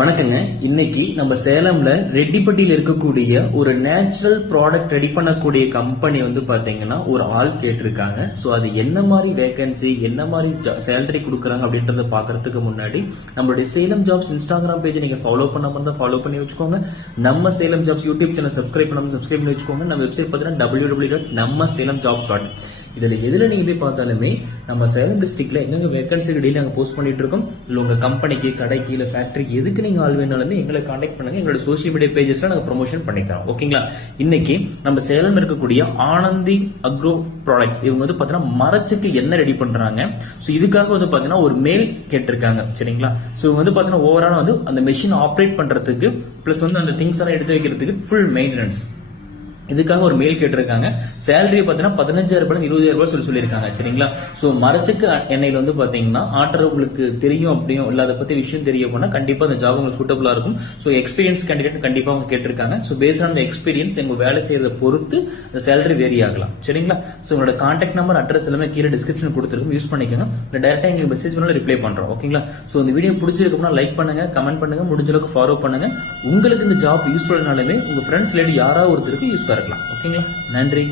வணக்கங்க. இன்னைக்கு நம்ம சேலம்ல ரெட்டிப்பட்டியில் இருக்கக்கூடிய ஒரு நேச்சுரல் ப்ராடக்ட் ரெடி பண்ணக்கூடிய கம்பெனி பாத்தீங்கன்னா ஒரு ஆள் கேட்டிருக்காங்க. ஸோ அது என்ன மாதிரி வேகன்சி, என்ன மாதிரி சேலரி கொடுக்குறாங்க அப்படின்றத பாக்குறதுக்கு முன்னாடி நம்மளுடைய சேலம் ஜாப்ஸ் இன்ஸ்டாகிராம் பேஜ் நீங்க ஃபாலோ பண்ணாம இருந்தா ஃபாலோ பண்ணி வச்சுக்கோங்க. நம்ம Salem jobs YouTube channel subscribe பண்ணி வச்சுக்கோங்க. நம்ம வெப்சைட் பார்த்தீங்கன்னா www.nammasalemjobs.in. இதுல எதுல நீங்க போய் பார்த்தாலுமே நம்ம சேலம் டிஸ்ட்ரிக்ட்ல எங்க வேகன்சி டெய்லி நாங்க போஸ்ட் பண்ணிட்டு இருக்கோம். இல்ல உங்க கம்பெனிக்கு, கடைக்கு, இல்ல ஃபேக்டரிக்கு எதுக்கு நீங்க ஆள் வேணாலுமே எங்களை கான்டாக்ட் பண்ணுங்க. எங்களோட சோசியல் மீடியா பேஜஸ்ல நாங்க ப்ரொமோஷன் பண்ணிக்கிறோம். ஓகேங்களா? இன்னைக்கு நம்ம சேலம் இருக்கக்கூடிய ஆனந்தி அக்ரோ ப்ராடக்ட்ஸ் இவங்க பாத்தீங்கன்னா மரச்சுக்கு என்ன ரெடி பண்றாங்க. ஸோ இதுக்காக பாத்தீங்கன்னா ஒரு மேல் கேட்டிருக்காங்க. சரிங்களா? ஸோ இவங்க பாத்தீங்கன்னா ஓவரால் அந்த மெஷின் ஆப்ரேட் பண்றதுக்கு பிளஸ் அந்த திங்ஸ் எல்லாம் எடுத்து வைக்கிறதுக்கு ஃபுல் மெயின்டெனன்ஸ் இதுக்காக ஒரு மெயில் கேட்டிருக்காங்க. சேலரி பாத்தீங்கன்னா 15,000 20,000 சொல்லியிருக்காங்க. சரிங்களா? சோ மரச்சுக்கு எண்ணெயில பாத்தீங்கன்னா ஆர்டர் உங்களுக்கு தெரியும் அப்படியும் இல்ல அதை பத்தி விஷயம் தெரிய போனா கண்டிப்பா அந்த ஜாப் உங்களுக்கு சூட்டபிளா இருக்கும். சோ எக்ஸ்பீரியன்ஸ் கேண்டிடேட் கண்டிப்பா அவங்க கேட்டிருக்காங்க. சோ பேஸ்ட் ஆன் எக்ஸ்பீரியன்ஸ் எங்க வேலை செய்யறதை பொறுத்து அந்த சேலரி வேரி ஆகலாம். சரிங்களா? சோ உங்களோட கான்டாக்ட் நம்பர், அட்ரஸ் எல்லாமே கீழே டிஸ்கிரிப்ஷன் கொடுத்துருக்கும், யூஸ் பண்ணிக்கோங்க. இல்ல டைரக்டா எங்களுக்கு மெசேஜ் பண்ணாலும் ரிப்ளை பண்றோம். ஓகேங்களா? சோ இந்த வீடியோ பிடிச்சிருக்கும்னா லைக் பண்ணுங்க, கமெண்ட் பண்ணுங்க, முடிஞ்ச அளவுக்கு ஃபாலோ பண்ணுங்க. உங்களுக்கு இந்த ஜாப் யூஸ்ஃபுல்லானாலுமே உங்க ஃப்ரெண்ட்ஸ் லேடி யாராவது ஒருத்தருக்கு யூஸ் இருக்கலாம். ஓகேங்களா? நன்றி.